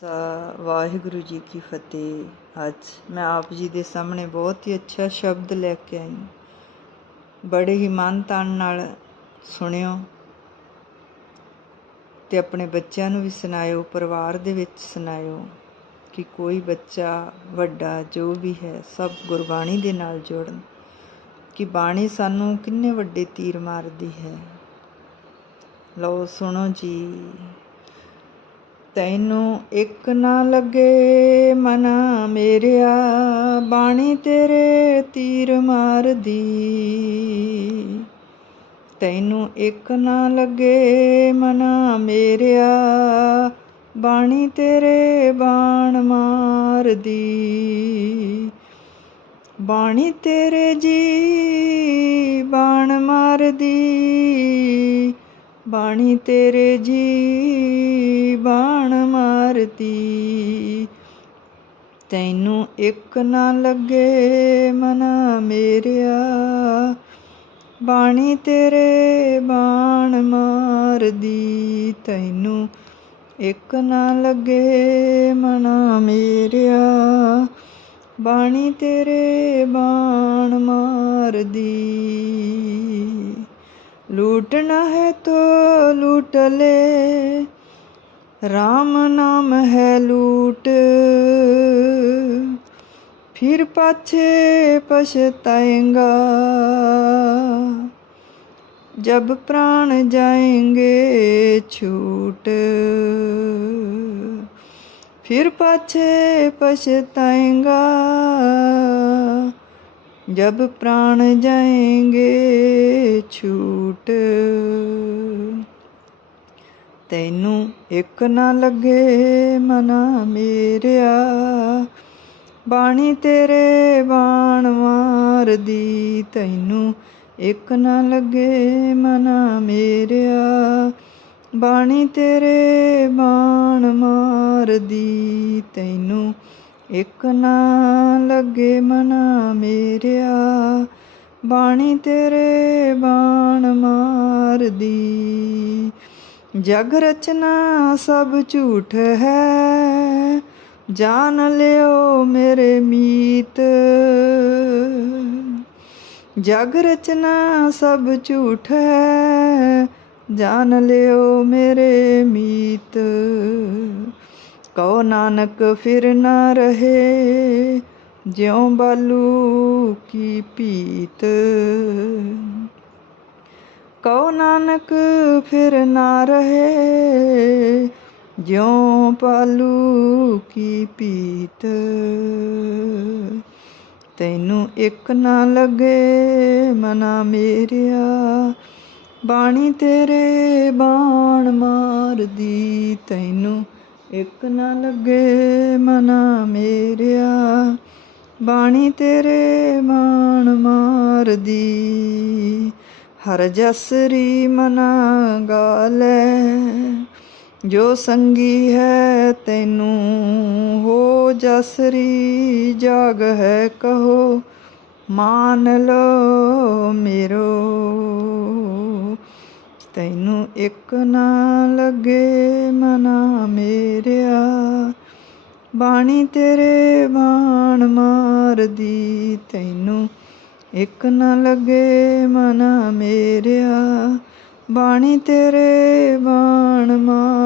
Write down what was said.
ਸਾ ਵਾਹਿਗੁਰੂ ਜੀ ਕੀ ਫਤਿਹ। ਅੱਜ ਮੈਂ ਆਪ ਜੀ ਦੇ ਸਾਹਮਣੇ ਬਹੁਤ ਹੀ ਅੱਛਾ ਸ਼ਬਦ ਲੈ ਕੇ ਆਈ ਬੜੇ ਹੀ ਮਨ ਤਨ ਨਾਲ ਸੁਣਿਓ ਤੇ ਆਪਣੇ ਬੱਚਿਆਂ ਨੂੰ ਵੀ ਸੁਣਾਇਓ, ਪਰਿਵਾਰ ਦੇ ਵਿੱਚ ਸੁਣਾਇਓ ਕਿ ਕੋਈ ਬੱਚਾ ਵੱਡਾ ਜੋ ਵੀ ਹੈ, ਸਭ ਗੁਰਬਾਣੀ ਦੇ ਨਾਲ ਜੁੜਨ ਕਿ ਬਾਣੀ ਸਾਨੂੰ ਕਿੰਨੇ ਵੱਡੇ ਤੀਰ ਮਾਰਦੀ ਹੈ। ਲਓ ਸੁਣੋ ਜੀ। ਤੈਨੂੰ ਇੱਕ ਨਾ ਲੱਗੇ ਮਨਾ ਮੇਰਿਆ, ਬਾਣੀ ਤੇਰੇ ਤੀਰ ਮਾਰਦੀ। ਤੈਨੂੰ ਇੱਕ ਨਾ ਲੱਗੇ ਮਨਾ ਮੇਰਿਆ, ਬਾਣੀ ਤੇਰੇ ਬਾਣ ਮਾਰਦੀ। ਬਾਣੀ ਤੇਰੇ ਜੀ ਬਾਣ ਮਾਰਦੀ। ਬਾਣੀ ਤੇਰੇ ਜੀ ਬਾਣ ਮਾਰਦੀ। ਤੈਨੂੰ ਇੱਕ ਨਾ ਲੱਗੇ ਮਨਾ ਮੇਰਿਆ। ਬਾਣੀ ਤੇਰੇ ਬਾਣ ਮਾਰਦੀ। ਤੈਨੂੰ ਇੱਕ ਨਾ ਲੱਗੇ ਮਨਾ ਮੇਰਿਆ। ਬਾਣੀ ਤੇਰੇ ਬਾਣ ਮਾਰਦੀ। लूटना है तो लूट ले राम नाम है लूट फिर पाछे पछताएगा जब प्राण जाएंगे छूट फिर पाछे पछताएगा जब प्राण जाएंगे छूट ਤੈਨੂੰ ਇੱਕ ਨਾ ਲੱਗੇ ਮਨਾ ਮੇਰਿਆ ਬਾਣੀ ਤੇਰੇ ਬਾਣ ਮਾਰਦੀ ਤੈਨੂੰ ਇੱਕ ਨਾ ਲੱਗੇ ਮਨਾ ਮੇਰਿਆ ਬਾਣੀ ਤੇਰੇ ਬਾਣ ਮਾਰਦੀ ਤੈਨੂੰ ਇੱਕ ਨਾ ਲੱਗੇ ਮਨਾ ਮੇਰਿਆ, ਬਾਣੀ ਤੇਰੇ ਬਾਣ ਮਾਰਦੀ। ਜਗ ਰਚਨਾ ਸਭ ਝੂਠ ਹੈ ਜਾਣ ਲਿਓ ਮੇਰੇ ਮੀਤ। ਜਗ ਰਚਨਾ ਸਭ ਝੂਠ ਹੈ ਜਾਣ ਲਿਓ ਮੇਰੇ ਮੀਤ। ਕਉ ਨਾਨਕ ਫਿਰ ਨਾ ਰਹੇ, ਜਿਉ ਬਾਲੂ ਕੀ ਪੀਤ। ਕਉ ਨਾਨਕ ਫਿਰ ਨਾ ਰਹੇ, ਜਿਉ ਪਾਲੂ ਕੀ ਪੀਤ। ਤੈਨੂੰ ਇੱਕ ਨਾ ਲੱਗੇ ਮਨਾ ਮੇਰਿਆ, ਬਾਣੀ ਤੇਰੇ ਬਾਣ ਮਾਰਦੀ। ਤੈਨੂੰ ਇੱਕ ਨਾ ਲੱਗੇ ਮਨਾ ਮੇਰਿਆ, ਬਾਣੀ ਤੇਰੇ ਮਾਣ ਮਾਰਦੀ। ਹਰ ਜਸਰੀ ਮਨਾ ਗਾਲੇ, ਜੋ ਸੰਗੀ ਹੈ ਤੈਨੂੰ, ਹੋ ਜਸਰੀ ਜਾਗ ਹੈ ਕਹੋ, ਮਾਨ ਲੋ ਮੇਰੋ। ਤੈਨੂੰ ਇੱਕ ਨਾ ਲੱਗੇ ਮਨਾ ਮੇਰਿਆ। ਬਾਣੀ ਤੇਰੇ ਬਾਣ ਮਾਰਦੀ, ਤੈਨੂੰ ਇੱਕ ਨਾ ਲੱਗੇ ਮਨਾ ਮੇਰਿਆ। ਬਾਣੀ ਤੇਰੇ ਬਾਣ ਮਾਰ